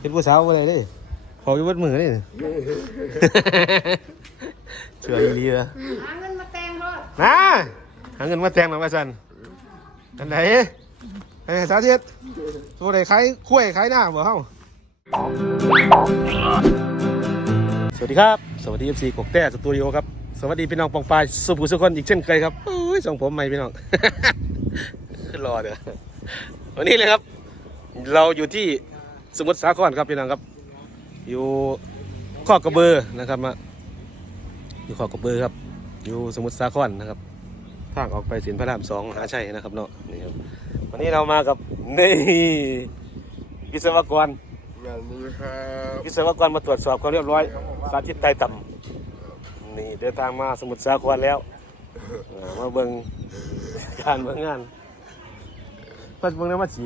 เห็นผู้สาวอะไรเด้พออยู่เบดมือนี่ เชื่ออีหลีเหรอหาเงินมาแต่งรถนะหาเงินมาแต่งหน่อยว่าสันอันไหนไอ้สาธิตตัวไหนขายคุ้ยขายหน้าบ่เฮาสวัสดีครับ สวัสดี FC กกแต้สตูดิโอครับ สวัสดีพี่น้องปองปายสุภูสุคนอีกเช่นเคยครับโอ้ยส่งผมใหม่พี่น้อง ขึ้นรอเด้อวันนี้เลยครับ เราอยู่ที่ สมุทรสาครครับพี่น้องครับ อยู่ข้อกระเบือนะครับมาอยู่ข้อกระเบือครับ อยู่สมุทรสาครนะครับทางออกไปสินพระรามสองหาชัยนะครับเนาะนี่ครับวันนี้เรามากับนี่วิศวกรงานนี้ครับวิศวกรมาตรวจสอบความเรียบร้อย สาธิตไตต่ำนี่เดินทางมาสมุทรสาครแล้วอ่ามาเบิ่งการเบิ่งงานเพิ่นเบิ่งน้ำมาสี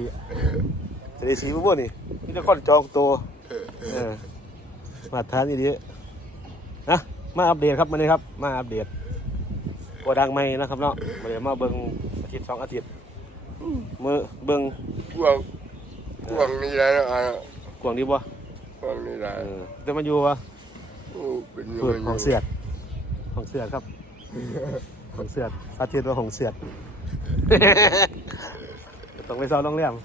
จะได้สีบ่บ่นี่นี่จะคนจองตัวเออมาทานนี่ดีนะมาอัปเดตครับมาเลยครับ มาอัปเดตโกดังใหม่นะครับเนาะมาเดี๋ยวมาเบิ่งอาทิตย์สองอาทิตย์มือเบิ่งพวกพวกนี้แล้วนะอะกวางดีบ่พวกนี้แล้วเออจะมาอยู่วะโอ้เป็นเปิดของเสือดของเสือดครับของเสือดสาธิตว่าของเสือดต้องไปซ้อมโรงแรมของ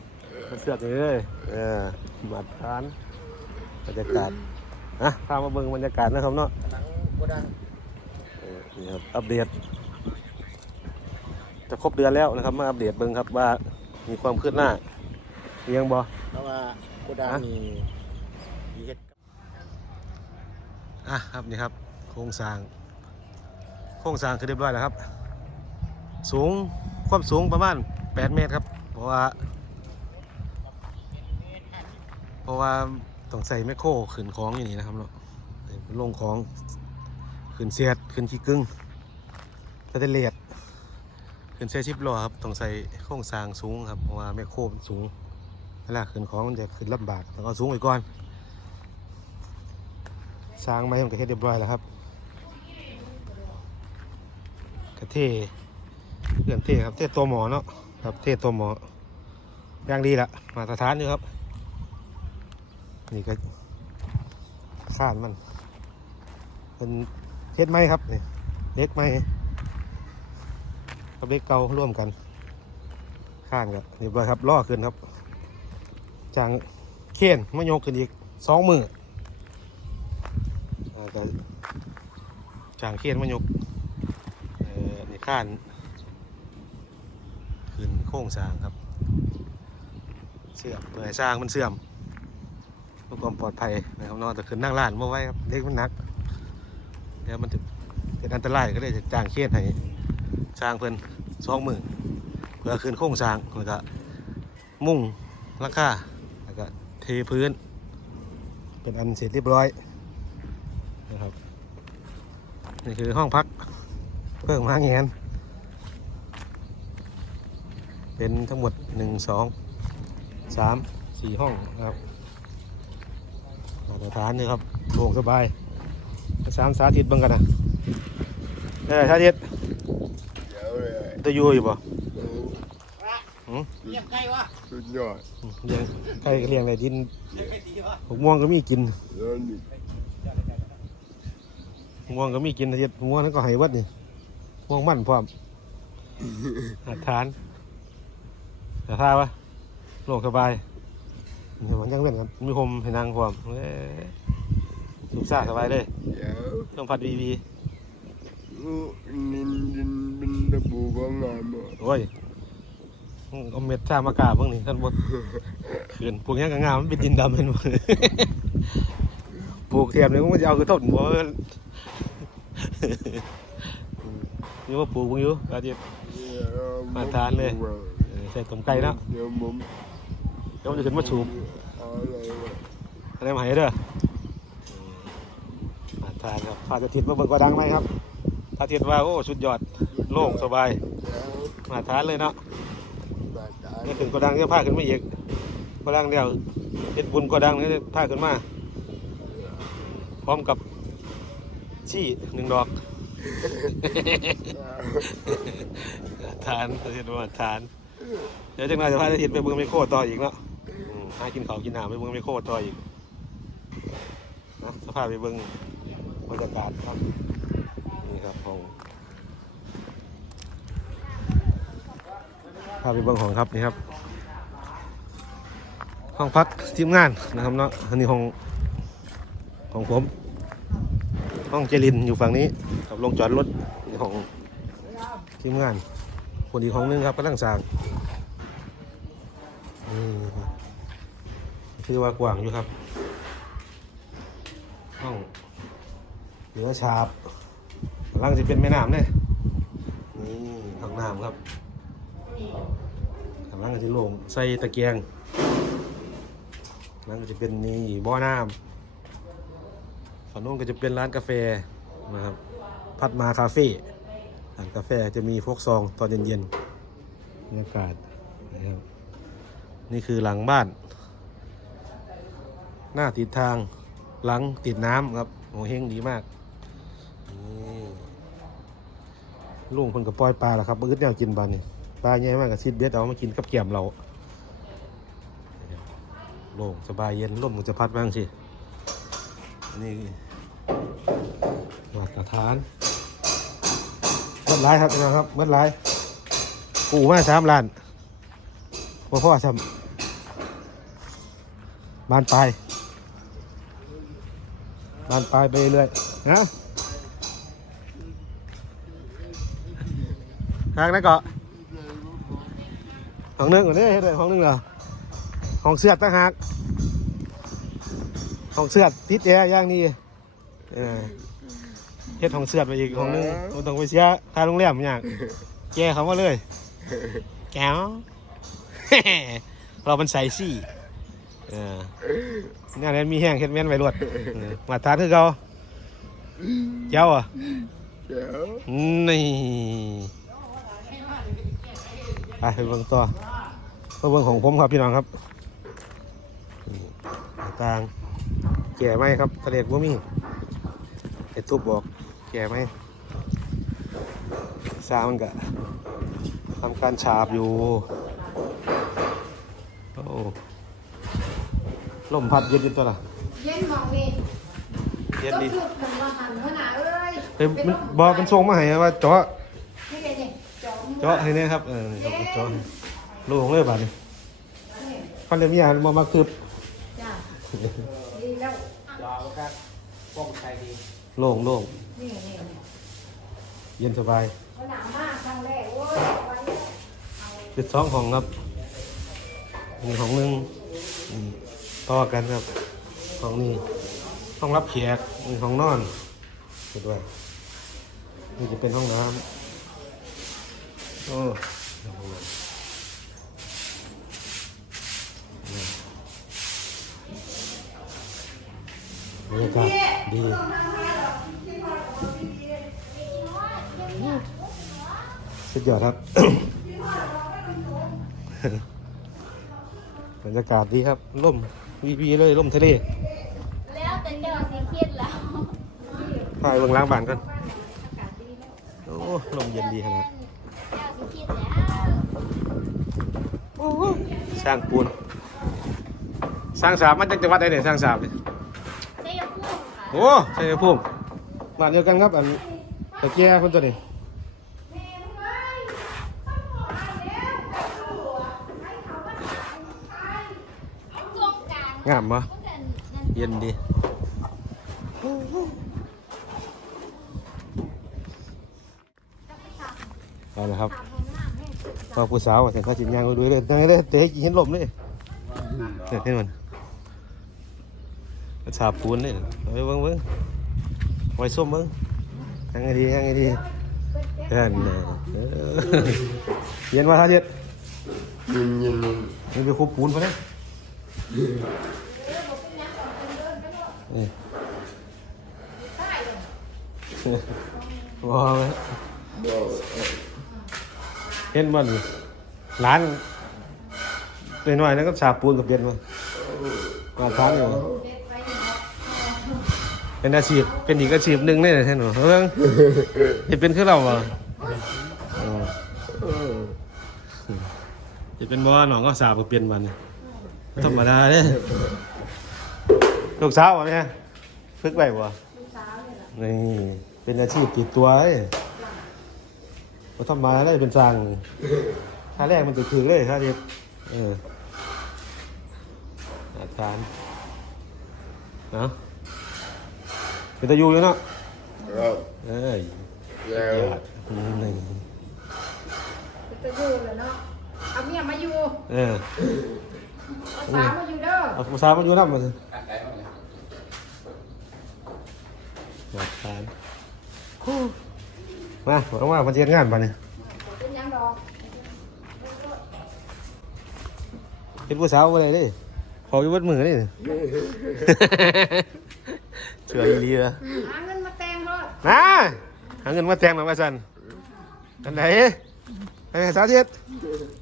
เสือดอยู่เลยเออมาทานบรรยากาศนะพามาเบิ่งบรรยากาศนะครับเนาะเออนี่ครับอัปเดต จะครบเดือนแล้วนะครับ มาอัปเดตเบิ่งครับว่ามีความคืบหน้าเรียงบ่เพราะว่าโกดังมีมีเฮ็ดอะครับนี่ครับ โครงสร้าง โครงสร้างคือเรียบร้อยแล้วครับ สูงความสูงประมาณ 8 เมตรครับ เพราะว่า เพราะว่าต้องใส่แมคโครขึ้นของอย่างนี้นะครับเนาะลงของขึ้นเสียดขึ้นขี้กึ่งก็จะเลียดขึ้นเสียชิปล้อครับต้องใส่โครงสร้างสูงครับเพราะว่าแมคโครมันสูงเวลาขึ้นของมันจะขึ้นลำบากต้องเอาสูงไว้ก่อนสร้างไม้มันก็เฮ็ดเรียบร้อยแล้วครับกระเทเลื่อนเทครับเทตัวหมอเนาะครับเทตัวหมอย่างดีละมาตรฐานอยู่ครับ นี่ก็ข้านมัน เป็นเฮ็ดไม้ครับนี่เล็กไม้กับเล็กเการ่วมกันข้านครับเรียบร้อยครับล่อขึ้นครับจางเข็นมายกขึ้นอีกสองมือก็จางเขียนมายกเอ่ข้านขึ้นโค้งสร้างครับ เสื่อมเพื่อให้สร้างมันเสื่อม เพื่อความปลอดภัยนะครับเนอกแต่ขึ้นนั่งร้านมาไว้ครับเล็กมันหนักเดี๋ยวมันจะเป็นอันตรายก็เลยจะจางเขียนให้สร้างเพิ่นสองหมือเพื่อขึ้นโค้งสร้างแล้วก็มุ่งลังคาแล้วก็เทพื้น เป็นอันเสร็จเรียบร้อยนะครับนี่คือห้องพักเพิ่งมาแงนเป็นทั้งหมดหนึ่งสองสามสี่ห้องนะครับ มาตรฐานนี่ครับโปร่งสบายสามสาธิตเบังกันนะเออสาธิตเดี๋ยวเลยตัวอยู่อยู่ป่ะโอ้เลี้ยงไก่วะสุดยอดเลี้ยงไก่ก็เลี้ยงอะไรดินเลี้ยงไก่ดีวะหกม่วงก็มีกินแล้วนี่หกม่วงก็มีกินสาธิตหกม่วงนั้นก็ให้วัดนี่ม่วงมั่นพร้อมอาทานอาทาปะโล่งสบาย เดี๋ยวมันยังเล่นกันมีคมให้นางความเอ้ยสุขสาสบายเลยเดี๋ยวต้องพัดวีวีอู้นินดินเป็นระบุว่างานบ่โอ้ยเอาเม็ดชามากาเพิ่งนี่ท่านบดขืนปลูกหยังกะงามมันเป็นดินดำเป็นหมดปลูกเทียมเลยมันจะเอาคือต้นบ่เอิ้นนี่ว่าปลูกมึงอยู่อาทิตย์มาทานเลยเออใส่ต้มไก่เนาะเดี๋ยวมันจะขึ้นมาสูบอะไรวะอะไรมาให้เด้อมาทานครับพาจะทิดมาเบิกกระดังไหมครับถ้าทิดว่าโอ้สุดยอดโล่งสบาย มาทานเลยเนาะนี่ถึงกระดังจะพาขึ้นมาอีกกระดังเดียวเฮ็ดบุญกระดังนี่พาขึ้นมา พร้อมกับชี้หนึ่งดอกทานเห็นว่าทาน เดี๋ยวจังหวะจะพาจะทิดไปเบิ่งไมโครต่ออีกเนาะ หากินข้าวกินน้ำไปเบิ่งไมโครต่ออีกนะสภาพไปเบิ่งบรรยากาศครับนี่ครับห้องพาไปเบิ่งห้องครับนี่ครับ ห้องพักทีมงานนะครับเนาะอันนี้ห้องของผม ห้องเจรินอยู่ฝั่งนี้กับลงจอดรถนี่ของทีมงานคนอีกห้องนึงครับกำลังสร้างนี่ คือว่ากว้างอยู่ครับ ห้องเหนือฉาบกำลังจะเป็นแม่น้ำเลยนี่ห้องน้ำครับกำลังจะลงใส่ตะเกียงกำลังจะเป็นนี่บ่อน้ำฝั่งนู้นก็จะเป็นร้านกาแฟนะครับพัดมาคาเฟ่ร้านกาแฟจะมีพวกซองตอนเย็นๆบรรยากาศนะครับนี่คือหลังบ้าน หน้าติดทางหลังติดน้ำครับโอ้เฮงดีมากนี่ลุงคนกับปล่อยปลาแล้วครับมืดแนวกินบานนี่ปลาใหญ่มากกับซิดเบ็ดเอามากินกับแกมเราโล่งสบายเย็นลมมันจะพัดบ้างสินี่มาตรฐานเมื่อไรครับน้องครับเมื่อไรกูมาสามล้านพ่อพ่อทำบานปลาย บานปลายไปเรื่อยนะทางนั้นก็ห้องหนึงก่อนนี่เฮ็ดเลยห้องหนึงเหรอห้องเสื้อต่างหากห้องเสื้อดติดแอร์อย่างนี้เฮ็ดห้องเสื้อไปอีกห้องหนึงบ่ต้องไปเสียค่าโรงแรมอย่างแกเขามาเลยแก้วเราเป็นสายซี่ เอองานนี้มีแห้งเฮ็ดแม่นไว้รวดเออมาทานคือเก่าเจ้าอะเดี๋ยวนี่ไปไปเบิ่งต่อไปเบิ่งของผมครับพี่น้องครับนี่หน้าต่าง แก่ไหมครับทะเลบ่มีไอ้ทุบบอก แก่ไหมสร้างมันก็ทำการฉาบอยู่ โอ้ ลมพัดเย็นอยู่ตัวละเย็นมองนี่เย็นดีต้องหยุดถึงว่าหันหัวหน้าเอ้ยเฮ้ยมันบอกมันส่งมาให้ว่าเจาะนี่ไงนี่จอมเจาะให้เนี่ยครับเออเจาะเจาะลูกเลยบาดนี้พันเดียวมีอย่างมามาคืบจ้าดีแล้วยาวครับป้องใจดีโล่งโล่งนี่นี่นี่เย็นสบายหัวหน้ามากครั้งแรกโอ้ยไว้เป็นสองห้องครับมีห้องหนึ่งอืม ต่อกันครับห้องนี้ห้องรับแขกมีห้องนอนเห็นด้วนี่จะเป็นห้องน้ำโอ้ห้องน้ำบรรยากาศดีสุดยอดครับ บรรยากาศดีครับร่ม วีวีเลยร่มทะเลแล้วแต่เจ้าสิคิดแล้วพายเบิ่งล้างบ้านกันโอ้ลมเย็นดีขนาดเจ้าสิคิดแล้วสร้างปูนสร้างสามมันจังจังหวัดใดเนี่ยสร้างสามเนี่ยได้ยพูดค่ะโอ้ใช่ครับพุ่มบ้านเดียวกันครับอันตะเกียคนตัวนี้ งกลางงามปะมันกันนั่นเย็นดีเอาละครับถามผมหน้าแม่พอผู้สาวแต่เขาจิมยางไปดูเลยยังไงเลยเตะให้กินเห็นลมเลยเห็นมันกระชาบปูนเลยเอาไปเบิ้งเบิ้งไว้ส้มเบิ้งยังไงดียังไงดีเพื่อนเออเย็นมาท่าเย็ดยินยินยินนี่ไปคุบปูนพอนะ นี่ว้าวไหมบอกเห็นมันร้านหน่อยๆนั่นก็ชาบปูนกับเย็นมามาทานอยู่เป็นอาชีพเป็นอีกอาชีพหนึ่งเลยนะท่านหนูเรื่องจะเป็นคือเราอะอ๋อเออจะเป็นบ่ว่าหนองก็สาบเปลี่ยนมัน ธรรมดาเด้ลูกสาวอะเนี่ยฝึกไว้บ่ลูกสาวเนี่ยแหละนี่เป็นอาชีพติดตัวเลยบ่ทำมาได้เป็นสร้างนี่ท่าแรกมันจะถือเลยท่าเดียวเอออาจารย์เนาะเป็นตะยูอยู่เนาะครับเอ้ยแล้วยอดนี่จะอยู่เลยเนาะเอาเมียมาอยู่ เออเอา สาวมาอยู่เด้อเอาผู้สาวมาอยู่น้ำมาสิอาจารย์มาบอกว่ามาเจียนงานป่ะเนี่ยเป็นหยังดอกเป็นผู้สาวอะไรดิขออยู่วัดมือนี่เชื่ออีหลีเหรอหาเงินมาแต่งรถนะหาเงินมาแต่งหน่อยว่าสันอันไหนไอ้สาธิต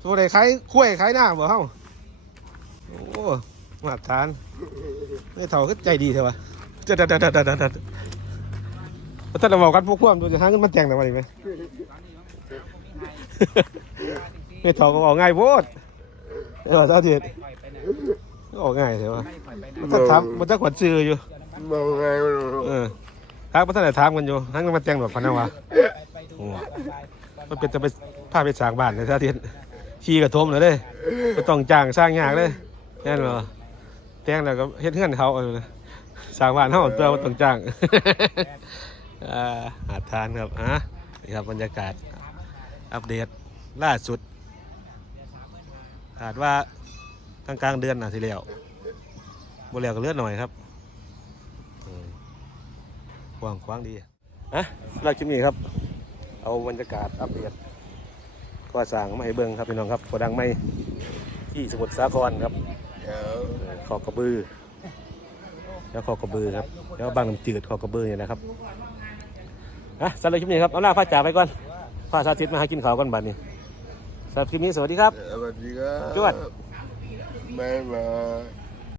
ตัวไหนขายกล้วยขายหน้าบ่เฮา โอ้มาตรฐานไม่เท่าก็ใจดีเถอะวะจะดัดดัดดัดดัดดัดถ้าเราบอกกันพวกพวกตัวจะหาเงินมาแต่งหน่อยว่าดีไหมไม่เท่าก็บอกง่ายโพดเออสาธิตค่อยไปไหนออกง่ายเถอะวะไม่ค่อยไปไหนมันจะถามมันจะขวัญซื้ออยู่มองไงไม่รู้เออทางพัฒนาถามกันอยู่ทั้งมันแจ้งแบบพันนะวะไปดูโอ้สบายมันเป็นจะไปพาไปสร้างบ้านในท่าเทียนขี่กระทมเลยเด้ไม่ต้องจ้างสร้างยากเลย แน่นอนแต่งแล้วก็เฮ็ดเฮือนเขาเออสร้างบ้านเขาเพื่อบ่ต้องจ้างอ่าหาทานครับฮะนี่ครับบรรยากาศอัปเดตล่าสุดคาดว่ากลางกลางเดือนน่ะทีเดียวบ่แล้วก็เลือดหน่อยครับกว้างขวางดีอะสำหรับคลิปนี้ครับ เอาบรรยากาศอัปเดตก็สั่งมาให้เบิ่งครับพี่น้องครับโกดังไม่ที่สมุทรสาครครับ ขอกระบือ แล้วขอกระบือครับ แล้วบางน้ำจืดขอกระบือเนี่ยนะครับอะสำหรับคลิปนี้ครับ เอาหน้าผ้าจ่าไปก่อนผ้าสาธิตมาให้กินข้าวก่อนบัดนี้สำหรับคลิปนี้สวัสดีครับ สวัสดีครับจวดบ๊ายบาย